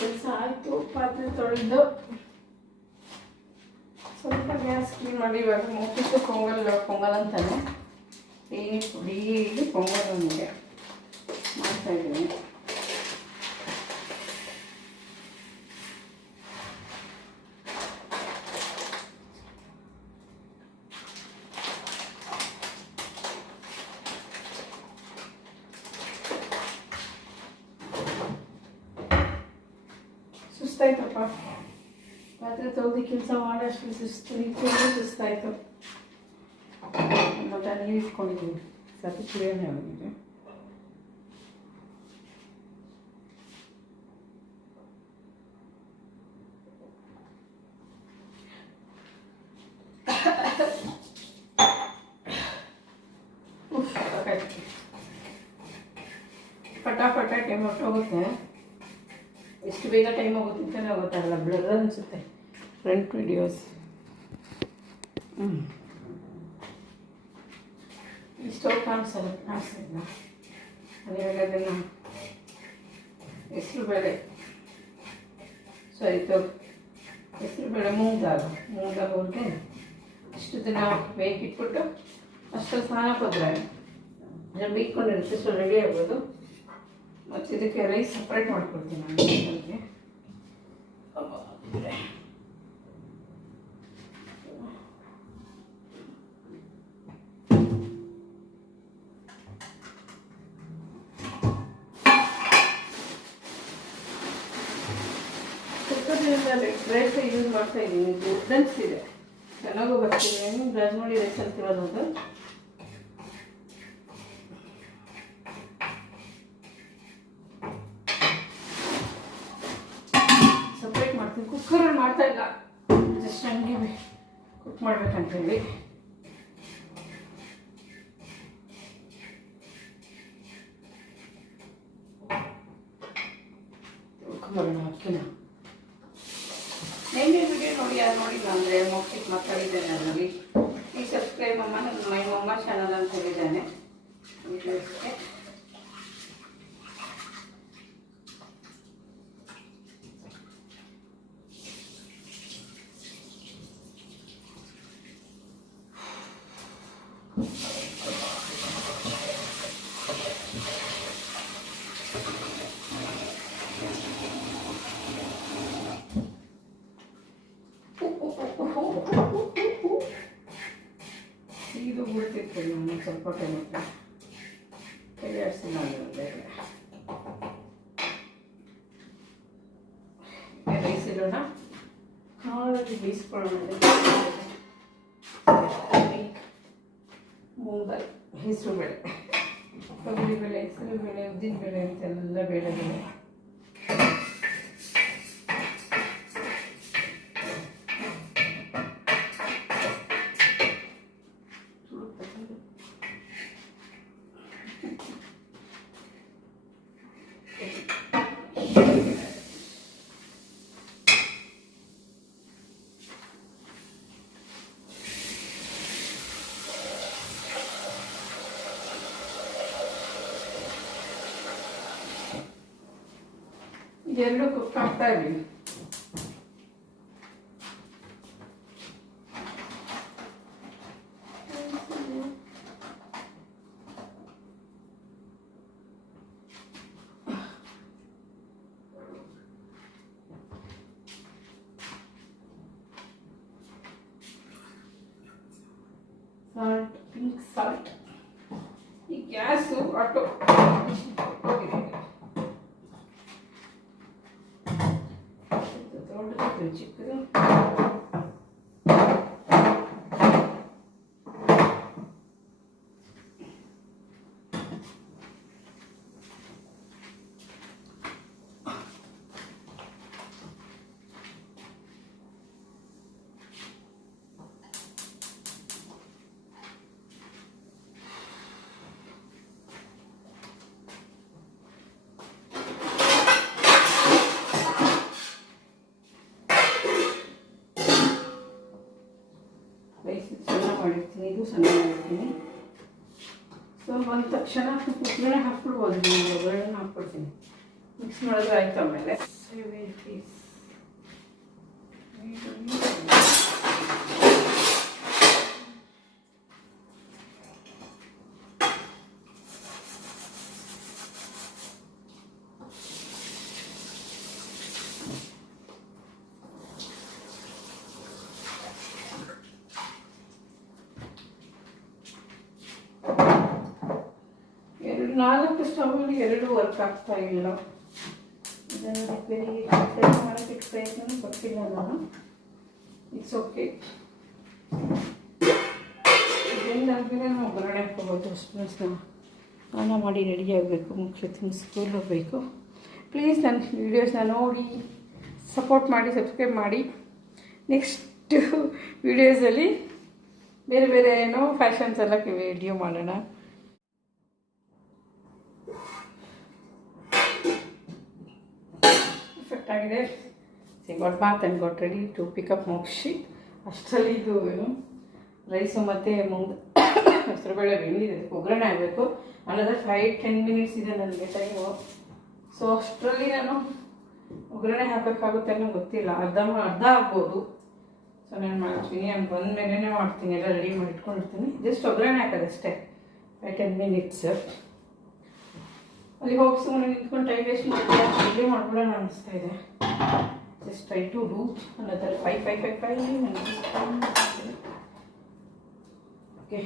ಕೆಲಸ ಆಯಿತು. ಪಾತ್ರೆ ತೊಳೆದು ಸ್ವಲ್ಪ ಗ್ಯಾಸ್ ಕ್ಲೀನ್ ಮಾಡಿ ಇವಾಗ ಮುಟ್ಟಿಟ್ಟು ಪೊಂಗಲ್ ಅಂತಾನೆ ಡೈಲಿ ಪೊಂಗಲ್ ನನಗೆ ಮಾಡ್ತಾಯಿದ್ದೀನಿ. ಸುಸ್ತಾಯ್ತಪ್ಪ, ಪಾತ್ರೆ ತೊಳೆದು ಕೆಲಸ ಮಾಡೋಷ್ಟು ಸುಸ್ತಾಯಿತು. ಲೋಟ ನೀರು ಇಟ್ಕೊಂಡಿದ್ದೀನಿ, ಸ್ವಲ್ಪ ಕುಡಿಯೋಣ ಅವನಿಗೆ. ಪಟಾಪಟ ಟೈಮ್ ಹೊಟ್ಟೋಗುತ್ತೆ. ಎಷ್ಟು ಬೇಗ ಟೈಮ್ ಹೋಗುತ್ತೆ ಅಂತಲೇ ಗೊತ್ತಾಗಲ್ಲ, ಬ್ಲರ್ ಅನಿಸುತ್ತೆ ಫ್ರಂಟ್ ವಿಡಿಯೋಸ್. ಇಷ್ಟೋ ಕಾಣಿಸಲ್ಲ ಅದೇ ಅದನ್ನು ಹೆಸರು ಬೇಳೆ ಹೆಸರು ಬೇಳೆ ಮೂಗ್ದಾಗ ಹೋಗಿ ಇಷ್ಟು ದಿನ ಬೇಕಿಟ್ಬಿಟ್ಟು ಅಷ್ಟರಲ್ಲಿ ಸ್ನಾನ ಹೋದ್ರೆ ಬೇಯ್ಕೊಂಡಿರುತ್ತೆ, ಸೊ ರೆಡಿ ಆಗ್ಬೋದು. ಮತ್ತು ಇದಕ್ಕೆ ರೈಸ್ ಸಪ್ರೇಟ್ ಮಾಡ್ಕೊಡ್ತೀನಿ ನಾನು. ರೈಸ್ ಯೂಸ್ ಮಾಡ್ತಾ ಇದ್ದೀನಿ, ವುಡ್ಡನ್ಸ್ ಇದೆ, ಚೆನ್ನಾಗೂ ಬರ್ತಿದೆ. ರಾಜಮೌಳಿ ರೈಸ್ ಅಂತಿರೋದು ಸಪ್ರೇಟ್ ಮಾಡ್ತೀನಿ. ಕುಕ್ಕರಲ್ಲಿ ಮಾಡ್ತಾ ಇಲ್ಲ, ಜಸ್ಟ್ ಹಂಗೆ ಕುಕ್ ಮಾಡ್ಬೇಕಂತೇಳಿ. ಬರೋಣ ಅಕ್ಕಿನ. ನೆನ್ನೆ ವಿಡಿಯೋ ನೋಡಿ ಯಾರು ನೋಡಿಲ್ಲ ಅಂದರೆ ಮೋಕ್ಷಿತ್ ಮಾತಾಡಿದ್ದೇನೆ ಅದರಲ್ಲಿ. ಈ ಸಬ್ಸ್ಕ್ರೈಬ್ ಅಮ್ಮ ನನ್ನ ಮೈಮಮ್ಮ ಚಾನಲ್ ಅಂತ ಹೇಳಿದ್ದಾನೆ. ಇದು ಬಿಡ್ತಿತ್ತು ನಾನು ಸ್ವಲ್ಪ ಟೈಮ್ ಕೈ ಆಡಿಸಿ ರೈಸ್ ಇರೋಣ, ಕಾಳಲ್ಲಿ ಬೇಯಿಸ್ಕೊಳ್ಳೋಣ. ಮೂಂಗಲ್, ಹೆಸರು ಬೇಳೆ, ತೊಗರಿ ಬೇಳೆ, ಹೆಸರು ಬೇಳೆ, ಉದ್ದಿನ ಬೇಳೆ ಅಂತೆಲ್ಲ ಬೇಳೆಗಳು. ಇದೆಲ್ಲೂ ಕುಕ್ ಆಗ್ತಾ ಇರಲಿ. Salt, pink salt. ಈ ಗ್ಯಾಸು ಆಟೋ ದೊಡ್ಡದು ಚಿಕ್ಕದು. ಸಣ್ಣ ಮಾಡಿರ್ತೀನಿ, ಇದು ಸಣ್ಣ ಮಾಡಿರ್ತೀನಿ. ಸೊ ಬಂದ ತಕ್ಷಣ ಉಪ್ಪುಗಳನ್ನ ಹಾಕ್ಬಿಡ್ಬೋದು, ನೀವು ಒಗ್ಗರಣೆ ಹಾಕ್ಬಿಡ್ತೀನಿ. ಮಿಕ್ಸ್ ಮಾಡಿದ್ರೆ ಆಯ್ತು. ಆಮೇಲೆ where it is. ನಾಲ್ಕು ಸ್ಟವಲ್ಲಿ ಎರಡು ವರ್ಕ್ ಆಗ್ತಾ ಇಲ್ಲ. ಇದನ್ನು ರಿಪೇರಿ ಮಾಡೋಕ್ಕೆ ಪ್ರಯತ್ನ ಗೊತ್ತಿಲ್ಲ ನಾನು. It's okay. ಇದರಿಂದಾಗಿ ನಾನು ಒಗ್ಗರಣೆ ಹಾಕೋಬೋದು. ಸ್ನಾನ ಸ್ನಾನ ಮಾಡಿ ರೆಡಿ ಆಗಬೇಕು, ಮುಖ್ಯ ಸ್ಕೂಲ್ ಹೋಗಬೇಕು. ಪ್ಲೀಸ್ ನನ್ನ ವೀಡಿಯೋಸ್ನ ನೋಡಿ ಸಪೋರ್ಟ್ ಮಾಡಿ, ಸಬ್ಸ್ಕ್ರೈಬ್ ಮಾಡಿ. ನೆಕ್ಸ್ಟ್ ವೀಡಿಯೋಸಲ್ಲಿ ಬೇರೆ ಬೇರೆ ಏನೋ ಫ್ಯಾಷನ್ಸ್ ಎಲ್ಲ ವಿಡಿಯೋ ಮಾಡೋಣ. ಆಗಿದೆ. Got bath and got ready to pick up Mokshi. ಅಷ್ಟರಲ್ಲಿ ಇದು ಏನು ರೈಸು ಮತ್ತು ಹೆಸರುಬೇಳೆ ಬೆಂದಿದೆ, ಒಗ್ಗರಣೆ ಆಗಬೇಕು. ಅಲ್ಲದೆ 5-10 ಮಿನಿಟ್ಸ್ ಇದೆ ನನಗೆ ಟೈಮು. ಸೊ ಅಷ್ಟರಲ್ಲಿ ನಾನು ಒಗ್ಗರಣೆ ಹಾಕೋಕ್ಕಾಗುತ್ತೆ ಅನ್ನೋ ಗೊತ್ತಿಲ್ಲ. ಅರ್ಧ ಆಗ್ಬೋದು. ಸೊ ನಾನು ಮಾಡ್ತೀನಿ, ನಾನು ಬಂದ ಮೇಲೇ ಮಾಡ್ತೀನಿ, ಎಲ್ಲ ರೆಡಿ ಮಾಡಿ ಇಟ್ಕೊಂಡಿರ್ತೀನಿ. ಜಸ್ಟ್ ಒಗ್ಗರಣೆ ಹಾಕೋದಷ್ಟೇ 5-10 ಮಿನಿಟ್ಸ್. ಅಲ್ಲಿ ಹೋಗಿ ಸುಮ್ಮನೆ ನಿಂತ್ಕೊಂಡು ಟೈಮ್ ವೇಸ್ಟ್ ಮಾಡಿ ಮಾಡ್ಬಿಡೋಣ ಅನಿಸ್ತಾ ಇದೆ. ಜಸ್ಟ್ ಟ್ರೈ ಟು ಡೂ ಅನ್ನೋದ್ರಲ್ಲಿ 5 ಓಕೆ.